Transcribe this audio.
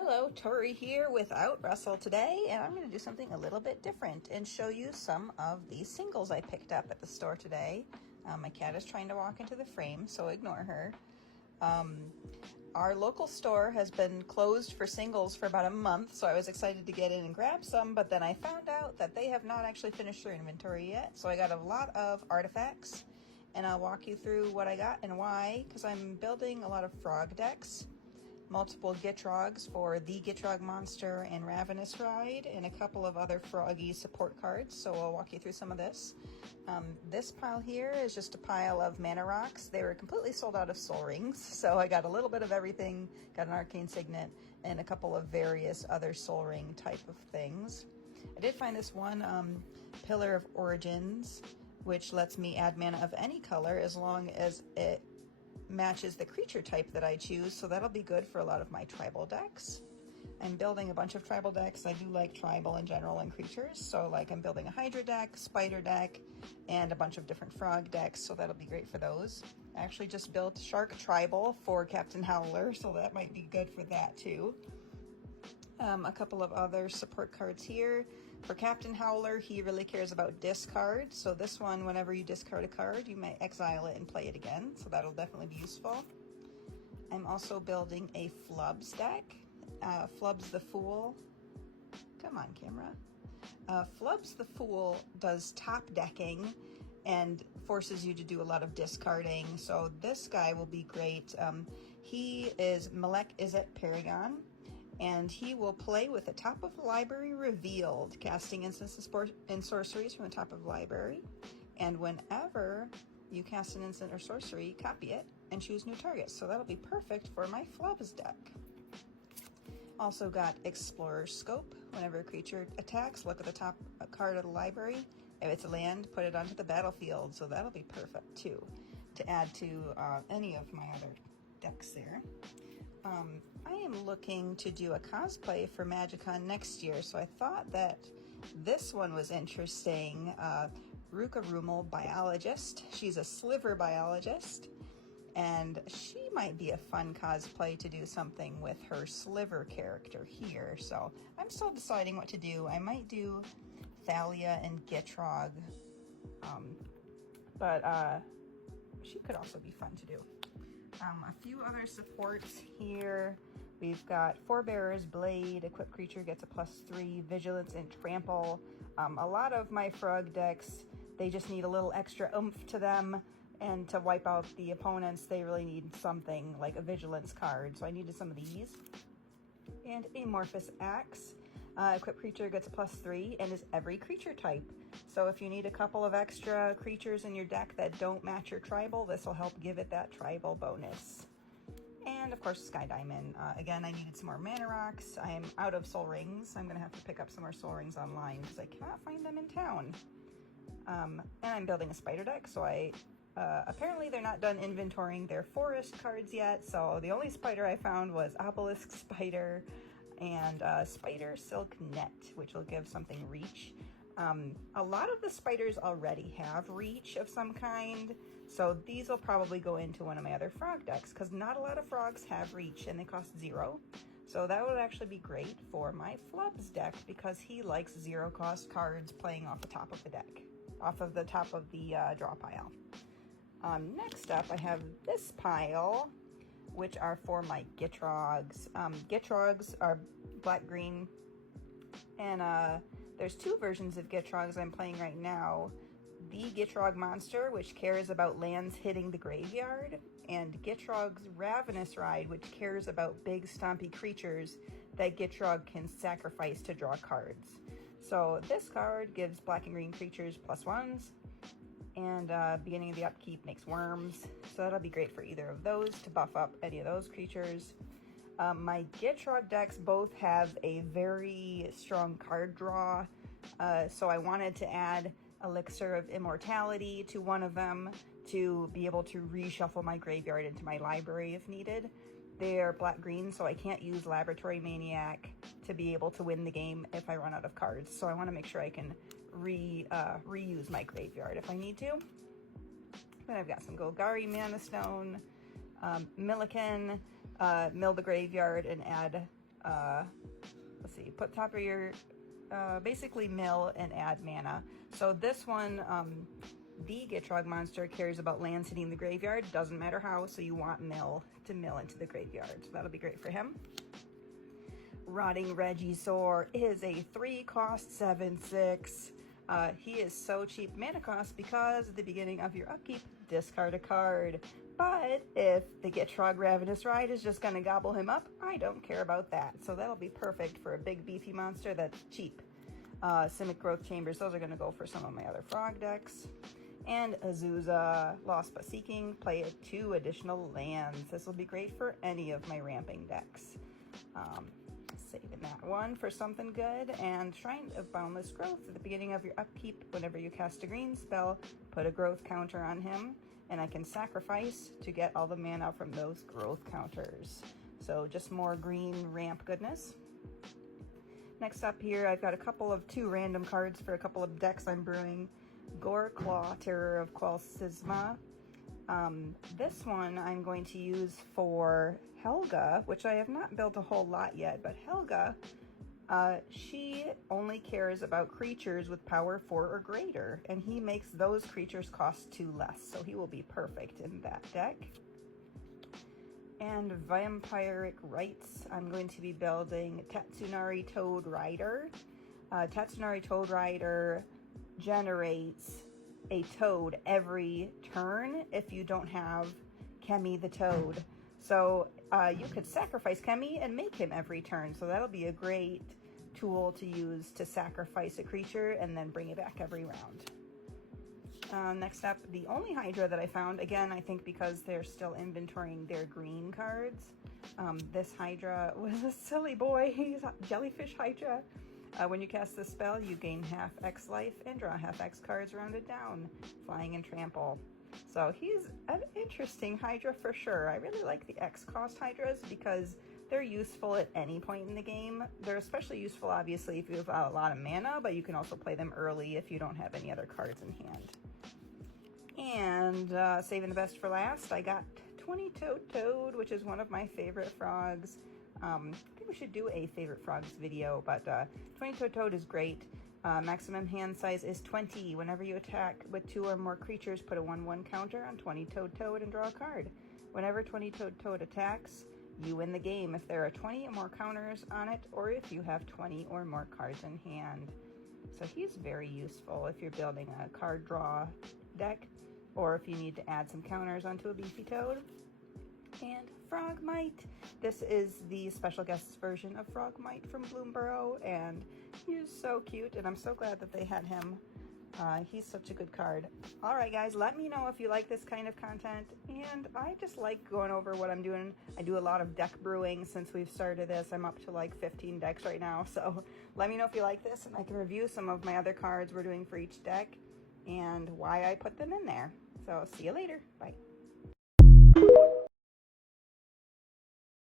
Hello, Tori here with Out Russell today, and I'm going to do something a little bit different and show you some of these singles I picked up at the store today. My cat is trying to walk into the frame, so ignore her. Our local store has been closed for singles for about a month, so I was excited to get in and grab some, but then I found out that they have not actually finished their inventory yet, so I got a lot of artifacts, and I'll walk you through what I got and why, because I'm building a lot of frog decks. Multiple Gitrogs for the Gitrog Monster and Ravenous Ride, and a couple of other Froggy support cards, so I'll walk you through some of this. This pile here is just a pile of mana rocks. They were completely sold out of soul rings, so I got a little bit of everything, got an arcane signet, and a couple of various other soul ring type of things. I did find this one Pillar of Origins, which lets me add mana of any color as long as it matches the creature type that I choose, so that'll be good for a lot of my tribal decks. I'm building a bunch of tribal decks. I do like tribal in general and creatures, so like I'm building a Hydra deck, Spider deck, and a bunch of different frog decks, so that'll be great for those. I actually just built Shark Tribal for Captain Howler, so that might be good for that too. A couple of other support cards here. For Captain Howler, he really cares about discard, so this one, whenever you discard a card, you may exile it and play it again, so that'll definitely be useful. I'm also building a Flubs deck. Flubs the Fool. Come on, camera. Flubs the Fool does top decking and forces you to do a lot of discarding, so this guy will be great. He is Malek Izzet Paragon, and he will play with the top of the library revealed, casting instants and sorceries from the top of the library. And whenever you cast an instant or sorcery, copy it and choose new targets. So that'll be perfect for my Flubs deck. Also got Explorer's Scope. Whenever a creature attacks, look at the top card of the library. If it's a land, put it onto the battlefield. So that'll be perfect too, to add to any of my other decks there. I am looking to do a cosplay for MagicCon next year, so I thought that this one was interesting. Ruka Rumel, biologist. She's a sliver biologist, and she might be a fun cosplay to do something with her sliver character here, so I'm still deciding what to do. I might do Thalia and Gitrog, but she could also be fun to do. A few other supports here. We've got Forebearer's Blade. Equipped creature gets a +3 vigilance and trample. A lot of my frog decks, they just need a little extra oomph to them, and to wipe out the opponents, they really need something like a vigilance card. So I needed some of these. And Amorphous Axe. Equipped creature gets a +3 and is every creature type. So if you need a couple of extra creatures in your deck that don't match your tribal, this will help give it that tribal bonus. And of course, Sky Diamond. Again, I needed some more mana rocks. I am out of soul rings. I'm gonna have to pick up some more soul rings online because I cannot find them in town. And I'm building a spider deck, so apparently they're not done inventorying their forest cards yet, so the only spider I found was Obelisk Spider and Spider Silk Net, which will give something reach. A lot of the spiders already have reach of some kind, so these will probably go into one of my other frog decks, because not a lot of frogs have reach and they cost 0. So that would actually be great for my Flubs deck, because he likes 0 cost cards playing off the top of the deck, off of the top of the draw pile. Next up, I have this pile, which are for my Gitrogs. Gitrogs are black-green, and there's 2 versions of Gitrogs I'm playing right now. The Gitrog Monster, which cares about lands hitting the graveyard, and Gitrog's Ravenous Ride, which cares about big stompy creatures that Gitrog can sacrifice to draw cards. So this card gives black and green creatures +1s, and beginning of the upkeep makes worms, so that'll be great for either of those to buff up any of those creatures. My Gitrog decks both have a very strong card draw, so I wanted to add Elixir of Immortality to one of them to be able to reshuffle my graveyard into my library if needed. They're black-green, so I can't use Laboratory Maniac to be able to win the game if I run out of cards, so I want to make sure I can reuse my graveyard if I need to. Then I've got some Golgari Mana Stone, Milliken, mill the graveyard and add let's see, put top of your, basically mill and add mana. So this one, the Gitrog monster cares about lands hitting the graveyard, doesn't matter how, so you want mill to mill into the graveyard. So that'll be great for him. Rotting Regisaur is a 3-cost 7/6. He is so cheap mana cost because at the beginning of your upkeep, discard a card. But if the Gitrog Ravenous Ride is just going to gobble him up, I don't care about that. So that'll be perfect for a big beefy monster that's cheap. Simic Growth Chambers, those are going to go for some of my other frog decks. And Azusa, Lost but Seeking, play 2 additional lands. This will be great for any of my ramping decks. Saving that one for something good. And Shrine of Boundless Growth, at the beginning of your upkeep, whenever you cast a green spell, put a growth counter on him, and I can sacrifice to get all the mana from those growth counters. So just more green ramp goodness. Next up here, I've got a couple of 2 random cards for a couple of decks I'm brewing. Goreclaw, Terror of Qualsisma. This one I'm going to use for Helga, which I have not built a whole lot yet, but Helga, she only cares about creatures with power 4 or greater, and he makes those creatures cost 2 less, so he will be perfect in that deck. And Vampiric Rites, I'm going to be building Tatsunari Toad Rider. Tatsunari Toad Rider generates a toad every turn if you don't have Kemi the Toad. So you could sacrifice Kemi and make him every turn. So that'll be a great tool to use to sacrifice a creature and then bring it back every round. Next up, the only Hydra that I found, again, I think because they're still inventorying their green cards. This Hydra was a silly boy. He's a Jellyfish Hydra. When you cast this spell, you gain half X life and draw half X cards rounded down, flying and trample. So he's an interesting Hydra for sure. I really like the X cost Hydras because they're useful at any point in the game. They're especially useful, obviously, if you have a lot of mana, but you can also play them early if you don't have any other cards in hand. And saving the best for last, I got 20-Toed Toad, which is one of my favorite frogs. I think we should do a favorite frogs video, but 20-Toed Toad is great. Maximum hand size is 20. Whenever you attack with 2 or more creatures, put a 1/1 counter on 20-Toed Toad and draw a card. Whenever 20-Toed Toad attacks, you win the game if there are 20 or more counters on it, or if you have 20 or more cards in hand. So he's very useful if you're building a card draw deck, or if you need to add some counters onto a beefy toad. And Frogmite. This is the special guest version of Frogmite from Bloomborough, and he's so cute, and I'm so glad that they had him. He's such a good card. Alright guys, let me know if you like this kind of content, and I just like going over what I'm doing. I do a lot of deck brewing since we've started this. I'm up to like 15 decks right now, so let me know if you like this, and I can review some of my other cards we're doing for each deck, and why I put them in there. So see you later. Bye.